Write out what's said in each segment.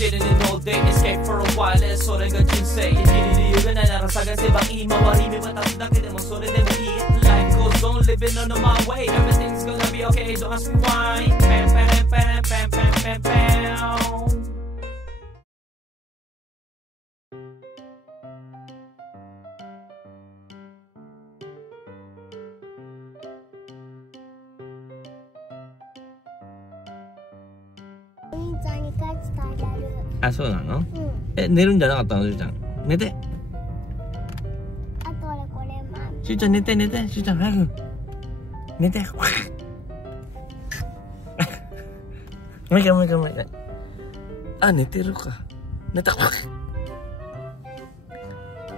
chilling in all day, escape for a while それが人生生きる理由がないなら探せば今は意味は立つだけでもそれでもいい Life goes on living on my way Everything's gonna be okay Don't ask me why Pam pam pam pam pam pam pamあ、そうなの？うん。寝るんじゃなかったの、しゅうちゃん。寝て。あと俺これしゅうちゃん寝て寝て。しゅうちゃん早く。寝て。もう一回もう一回もう一回。あ、寝てるか。寝た。あ、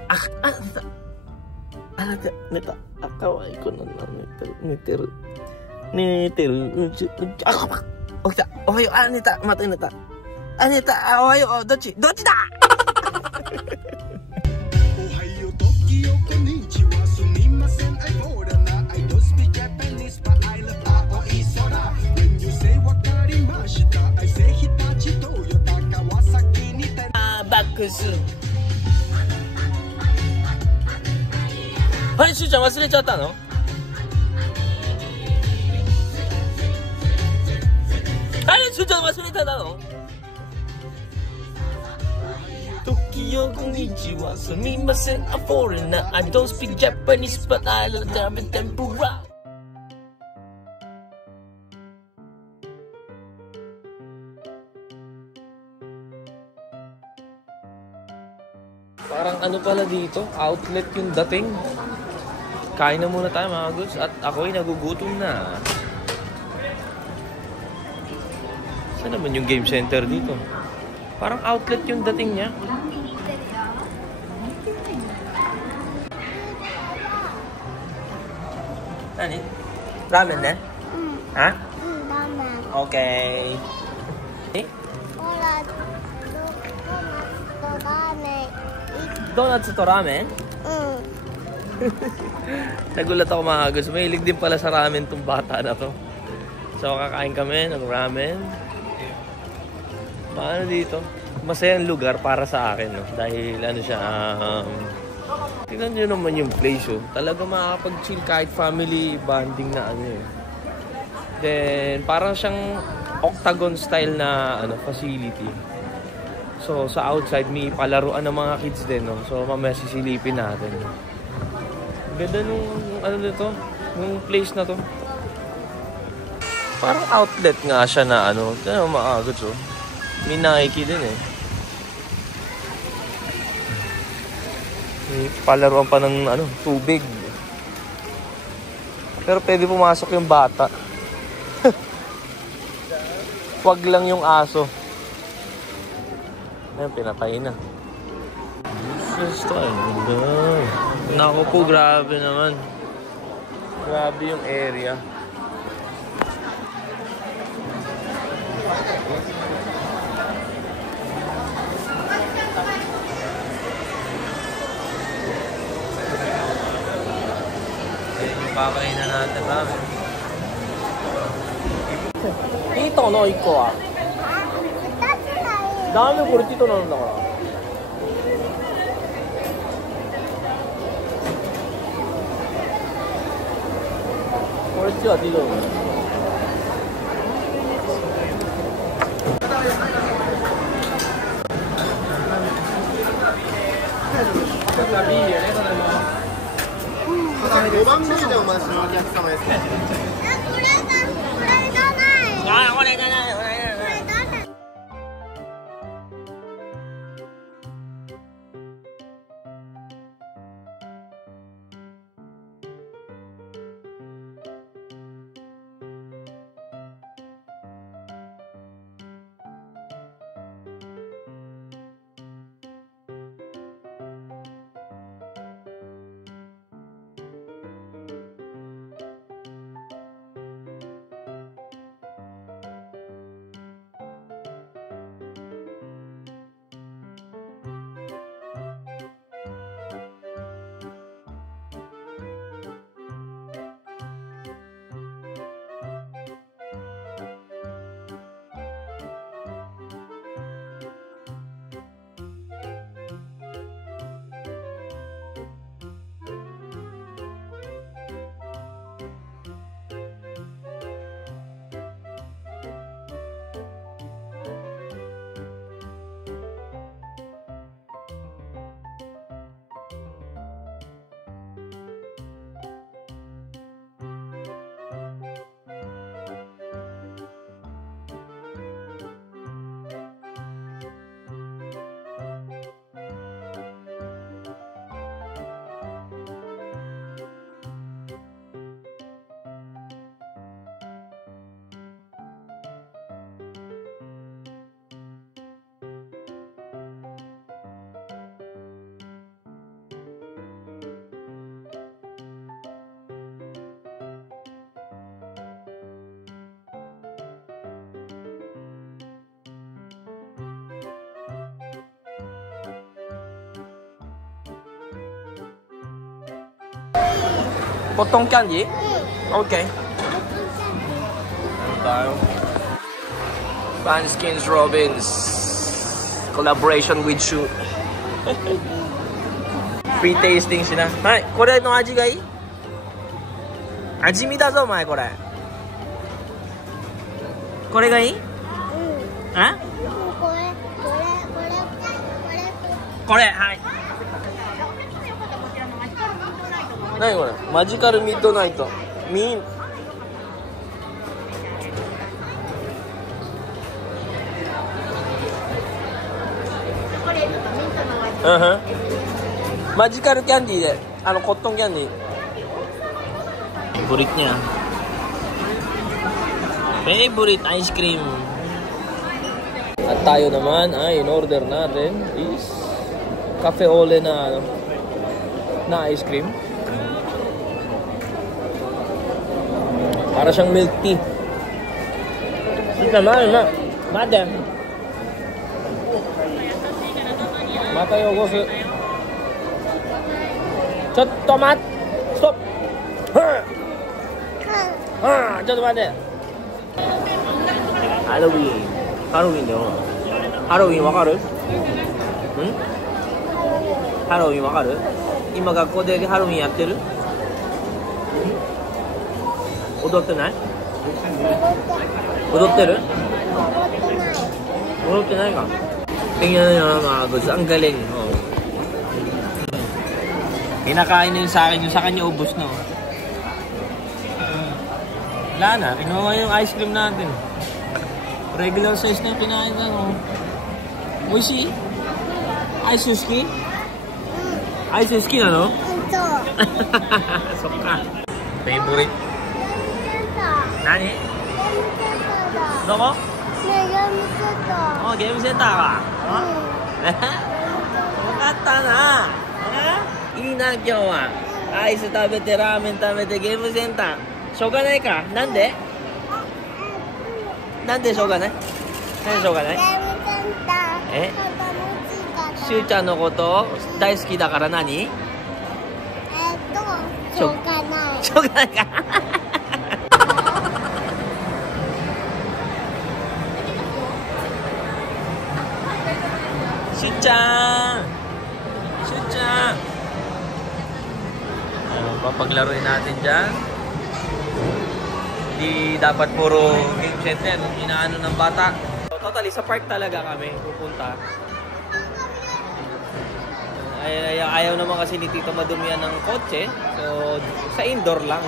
寝た。あ、寝た。あ、かわいい子なんだ。寝てる。寝てる。あ、起きた。おはよう。あ、寝た。また寝た。あ、寝た。おはよう。どっちだおはよう、トキオ、こんにちは。すみません、I don't speak Japanese, but I love 青い空。When you say わかりました。I say 日立、トヨタ、川崎にて。バックス。あれ、しゅうちゃん忘れちゃったの？あれ、しゅうちゃん忘れちゃったの？時よ、こんにちは。すみません、I'm foreigner. I don't speak Japanese, but I love ramen tempura. 'Parang ano pala dito, outlet yung dating. Kain na muna tayo mga goods at ako'y nagugutom na. Saan naman yung game center dito? Parang outlet yung dating niya. Ano? Ramen na? Ha? Ramen. Okay. Eh? Donuts to ramen? Nagulat ako mga guys. Mahilig din pala sa ramen tong bata na to. So kakain kami ng ramen. Paano dito? Masayang lugar para sa akin, no? Dahil ano siya, tignan nyo naman yung place, oh. Talaga makakapag-chill kahit family bonding na ano eh. Then, parang siyang octagon style na ano, facility. So, sa outside, may palaruan ng mga kids din, no? So, mamaya sisilipin natin. Ganda nung, ano nito, nung place na to. Parang outlet nga siya na ano, tignan mo makakagod, oh. May Nike din eh. May palaruan pa ng ano, tubig. Pero pwede pumasok yung bata. Wag lang yung aso. Ayun, pinatay na. Jesus time. Naku po, grabe naman. Grabe yung area. Pakain na natin namin. Dito no, iko ah. Dami ko rin dito na nila. Ko rin siya dito. Sabi niya, ito na mo. 5番目でお待ちのお客様ですね。これじゃない。あ、これじゃない。Cotton candy? Okay. Tayo. Baskin Robbins. Collaboration with Shu. Free tasting しな。はい、これの味がいい？味見だぞお前これ。これがいい？あ？これ、はい。何これ？マジカルミッドナイト。ミン。マジカルキャンディーで、コットンキャンディー。Favoritnya. Favorite ice cream. At tayo naman ay in-order natin is Cafe Ole na ice cream. Para siyang milk tea. Madam. Mata yogosu. Chotto mat. Stop. ちょっと待って。ハロウィンだよ。ハロウィンわかる？ハロウィンわかる？今学校でハロウィンやってる？踊ってない？踊ってる？踊ってないか。Tingnan nyo mga goods, ang galing. Kinakain nyo sa akin, yung sa kanya ubos na. Wala na, kinuha yung ice cream natin. Regular size na yung kinain na. Oishii? Ice sushi? Ice sushi na no? Soka. Favorite? Nani? Doko? Game center ka? Wakata na. いいな今日は。アイス食べてラーメン食べてゲームセンター。しょうがないか。なんで？なんでしょうがない？なんでしょうがない？え？しゅうちゃんのこと大好きだから何？しょうがない。しょうがないか。しゅうちゃん。しゅうちゃん。Papaglaruin natin dyan. Hindi dapat puro game center, inaano ng bata. So, totally, sa park talaga kami pupunta. Ayaw naman kasi ni Tito madumihan ng kotse. So, sa indoor lang.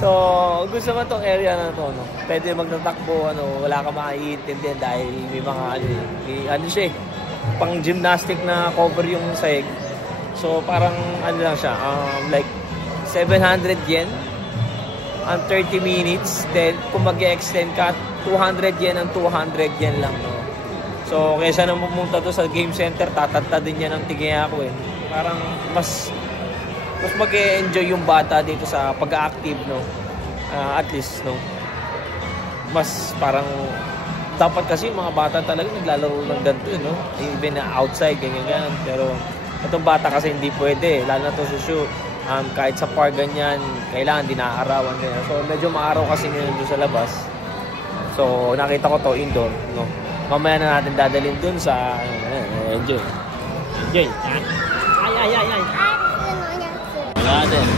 So, gusto mo tong area na to, no? Pwede magtatakbo, wala ka maiintindihan dahil may mga siya eh, pang gymnastic na cover yung sahig. So, parang lang siya, like 700 yen ang 30 minutes. Then, kung mag-extend ka, 200 yen ang 200 yen lang, no? So, kaysa nang pumunta to sa game center, tatanta din yan ang tigay ako eh. Parang mas mag-e-enjoy yung bata dito sa pag-active, no? At least, no? Mas parang dapat kasi mga bata talaga naglalaro ng ganito, no? Even outside, ganyan. Pero itong bata kasi hindi pwede, lalo na to susyo. Kahit sa park ganyan, kailangan dinaarawan ganyan. So medyo maaraw kasi ngayon doon sa labas. So nakita ko to indoor, no? Mamaya na natin dadalhin dun sa enjoy. Ay. Wala din.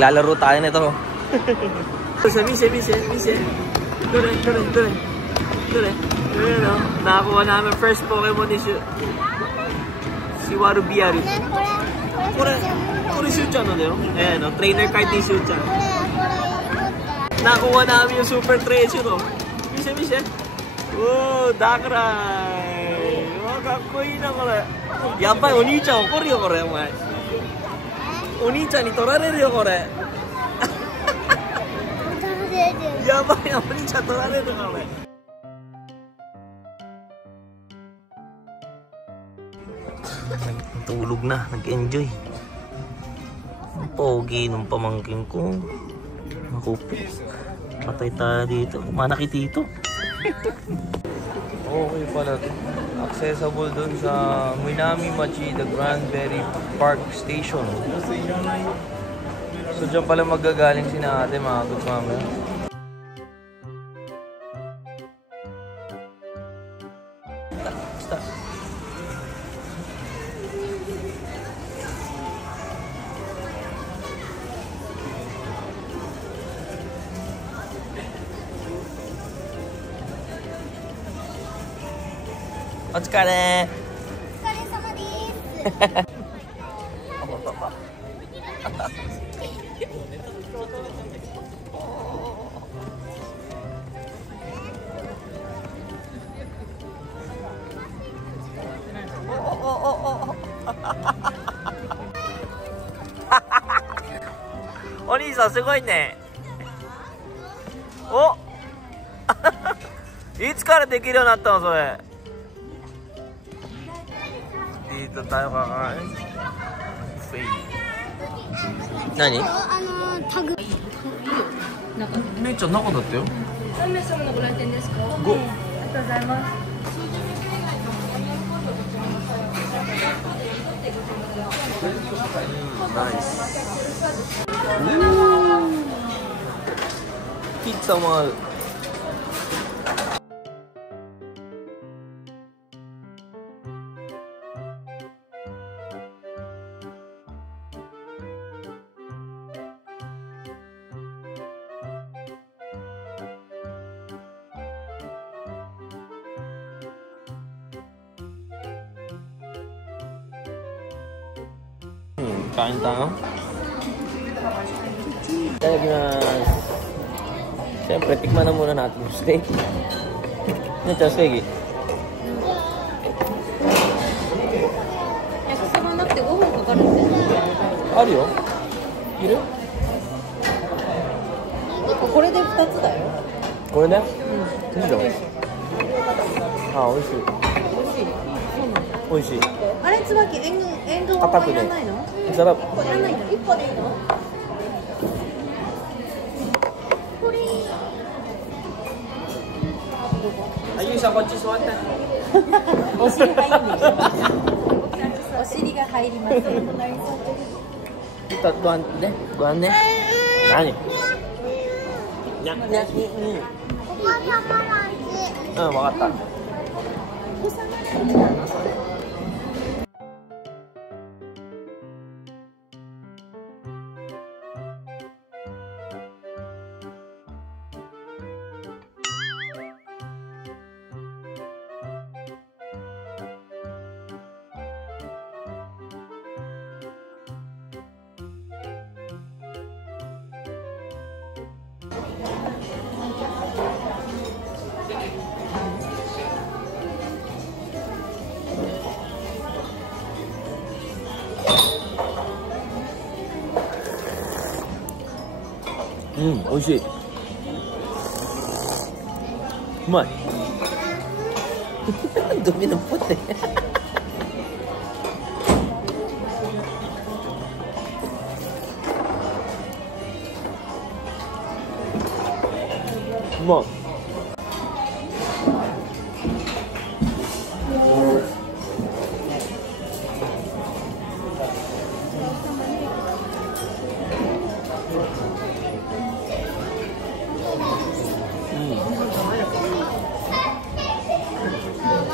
Lalaro tayo nito. Mise. Dure. No? Nakakuha namin first Pokemon ni si Warubiaru. Kore Shu-chan no dayo. Ayan, no? Trainer card ni Shu-chan. Nakuha namin yung super treasure, oh. Mise. Oh, Darkrai. Oh, かっこいいな、これ。やっぱりお兄ちゃん怒るよ、これ、お前。お兄ちゃんに取られるよ、これ。やばいな、お兄ちゃん取られるな、これ。Tulog na, nag-enjoy. Ang pogi nung pamangkin ko. Naku po, patay tayo dito. Manaki dito. Okay pala to. Accessible dun sa Minami-machi, the Granberry Park Station. So dyan pala magagaling sina ate, mga good mama. O tsukare! お疲れ様です。お兄さんすごいね。おいつからできるようになったのそれ。Dito tayo kakain. Nani? タグ。めいちゃん中だったよ。何名様のご来店ですか？5。ありがとうございます。ナイス。ピッツァもある。Kain tayo. Tagamas. Siyempre, tikman na muna natin yung steak. Ano siya, steak? 焼きそばなくて5分かかるんです。あるよ。いる？これで2つだよ。これね。いいじゃん。あ、美味しい。美味しい。あれ、つばき、縁側はいらないの？1個いらないの？1個でいいの？あゆいさんこっち座って。お尻入んね。お尻が入ります。ご飯ね。ご飯ね。何？にゃにゃお子様ランチ。うん、わかった。お子様ランチなのそれ？うん、美味しい。うまい。ドミノポテ。うまい。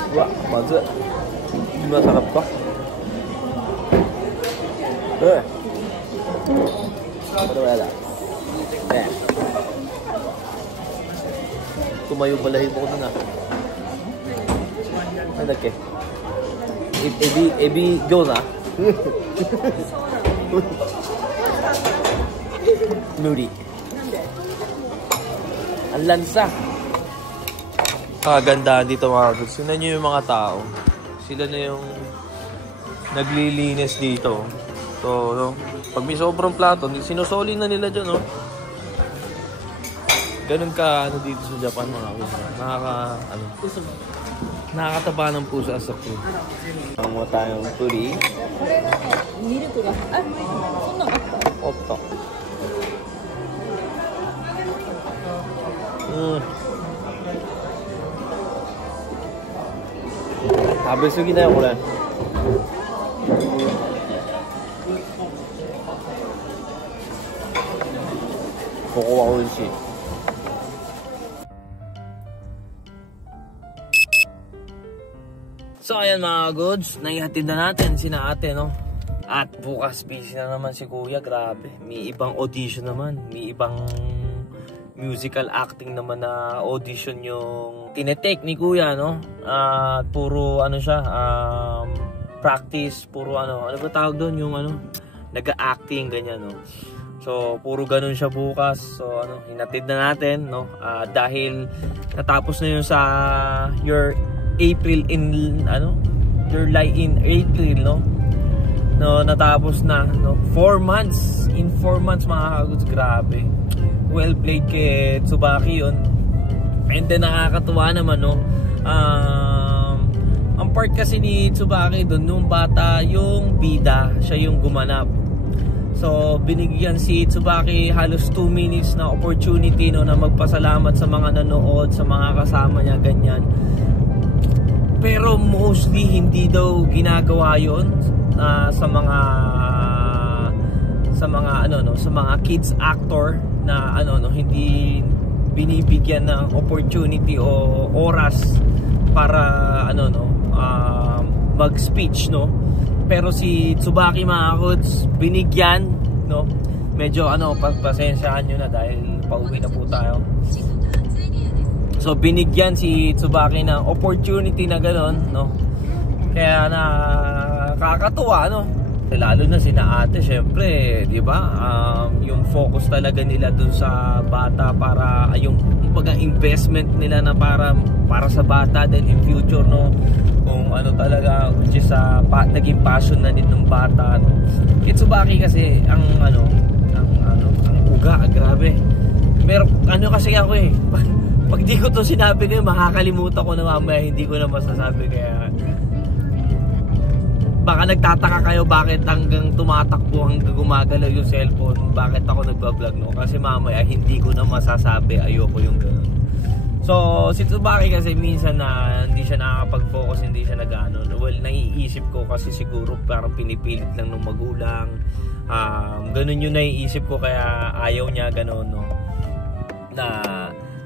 Wah, maju. Gimana sarap pa? Ano wala? Tumayo balahibo ko na. Ano dake? Ebi gyoza? Muri. Ang lansa. Kagandahan dito mga goods. Tingnan nyo yung mga tao. Sila na yung naglilinis dito. So, no? Pag may sobrang plato, sinusoli na nila dyan, no? Ganun ka, dito sa Japan, mga goods. Nakakataba ng puso as a food. Ang mo tayong turi. ミルクが、あ、そんなのあった？ Opto. Tabesugi da yo, kore. Koko wa oishii. So ayan mga goods, naihatid na natin sina ate, no? At bukas busy na naman si kuya, grabe. May ibang audition naman, may ibang musical acting naman na audition yung tinetake ni kuya, no? At puro ano siya, practice, puro ano ba tawag doon, yung ano, nag-acting, ganyan, no? So puro ganun siya bukas. So ano, hinatid na natin, no? Dahil natapos na yun sa your April in July in April, no? No, natapos na, no? 4 months. In 4 months mga kaguds, grabe. Well played kay Tsubaki yun. And then nakakatuwa naman, no? Ang part kasi ni Tsubaki doon, nung bata yung bida, siya yung gumanap. So binigyan si Tsubaki halos 2 minutes na opportunity, no, na magpasalamat sa mga nanood, sa mga kasama niya, ganyan. Pero mostly hindi daw ginagawa 'yon sa mga kids actor na hindi binibigyan ng opportunity o oras para mag-speech, no. Pero si Tsubaki mga kods, binigyan, no. Medyo pasensyahan niyo na dahil pauwi na po tayo. So binigyan si Tsubaki ng opportunity na gano'n, no? Kaya nakakatuwa, no? Lalo na sina ate, syempre, di ba? Yung focus talaga nila dun sa bata para yung investment nila na para sa bata din in future, no? Kung ano talaga, which is naging passion na din ng bata, no? Tsubaki kasi ang uga, grabe. Pero kasi ako pag di ko to sinabi ngayon, makakalimutan ko na mamaya, hindi ko na masasabi. Kaya baka nagtataka kayo bakit hanggang tumatakbo, hanggang gumagalaw yung cellphone, bakit ako nagbablog, no? Kasi mamaya hindi ko na masasabi, ayoko yung gano'n. So si Tsubaki kasi minsan na hindi siya nakakapag-focus, hindi siya nag-ano. Well, naiisip ko kasi siguro parang pinipilit lang ng magulang, ganun yung naiisip ko, kaya ayaw niya gano'n, no?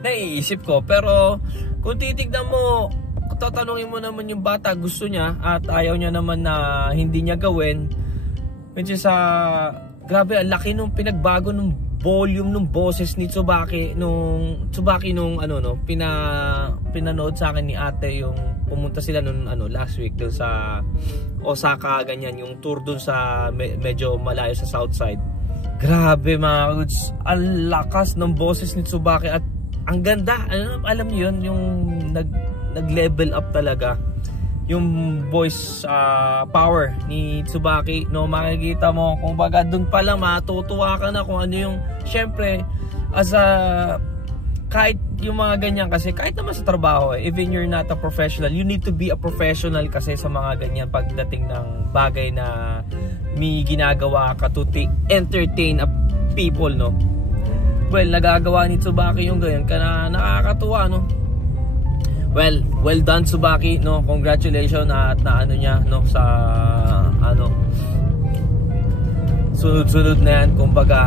Naiisip ko. Pero kung titignan mo, tatanungin mo naman yung bata, gusto niya at ayaw niya naman na hindi niya gawin, which is grabe, ang laki nung pinagbago nung volume nung boses ni Tsubaki nung pinanood sa akin ni ate, yung pumunta sila nung last week dun sa Osaka, ganyan, yung tour dun sa medyo malayo sa south side. Grabe mga kuds, ang lakas ng boses ni Tsubaki at ang ganda, alam niyo yun, yung nag-level up talaga yung voice power ni Tsubaki, no? Makikita mo, kung baga dun pa lang matutuwa ka na kung ano yung, syempre kahit yung mga ganyan, kasi kahit naman sa trabaho, even you're not a professional, you need to be a professional kasi sa mga ganyan pagdating ng bagay na may ginagawa ka to entertain people, no? Well, nagagawa ni Tsubaki yung ganyan, kaya nakakatuwa, no? Well done Tsubaki, no? Congratulations at niya, no, sa sunod-sunod na yan, kumbaga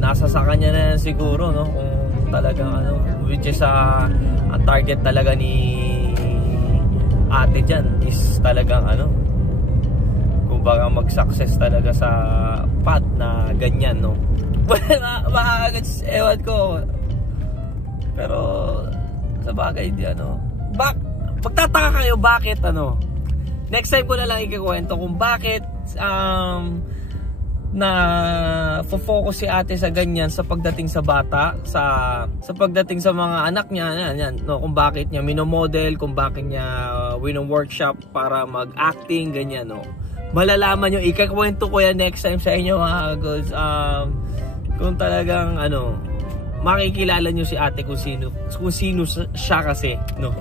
nasa sa kanya na yan siguro, no? Kung talagang which is ang target talaga ni ate dyan is talagang kumbaga mag-success talaga sa path na ganyan, no? Makakagats, ewan ko, pero sa bagay di pagtataka kayo bakit next time ko na lang ikikwento kung bakit na focus si ate sa ganyan sa pagdating sa bata, sa pagdating sa mga anak niya, yan, no, kung bakit niya minomodel, kung bakit niya wino-workshop para mag-acting, ganyan, no. Malalaman nyo, ikakwento ko yan next time sa inyo, mga goods. Kung talagang ano, makikilala nyo si ate kung sino siya kasi, no.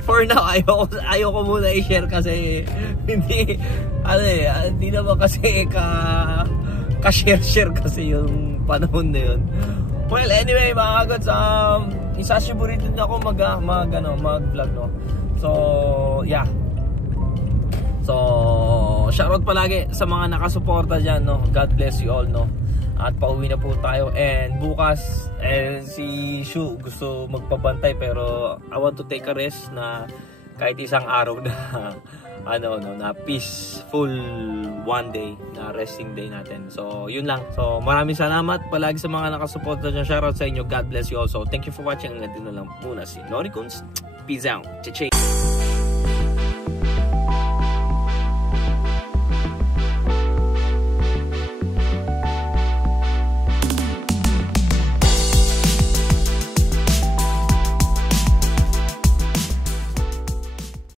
For now, ayoko muna i-share kasi hindi naman kasi ka-share kasi yung panahon na yun. Well, anyway, mga kagods, isasiburitin ako mag-vlog, no. So, yeah. So, shoutout palagi sa mga nakasuporta dyan, no. God bless you all, no. At pauwi na po tayo, and bukas si Shu gusto magpabantay, pero I want to take a rest na kahit isang araw na na peaceful one day na resting day natin. So yun lang. So maraming salamat palagi sa mga nakasuporta dyan. Shoutout sa inyo. God bless you also. Thank you for watching. Hanggang dito lang muna si Nori Kunz. Peace out. Cha-ching.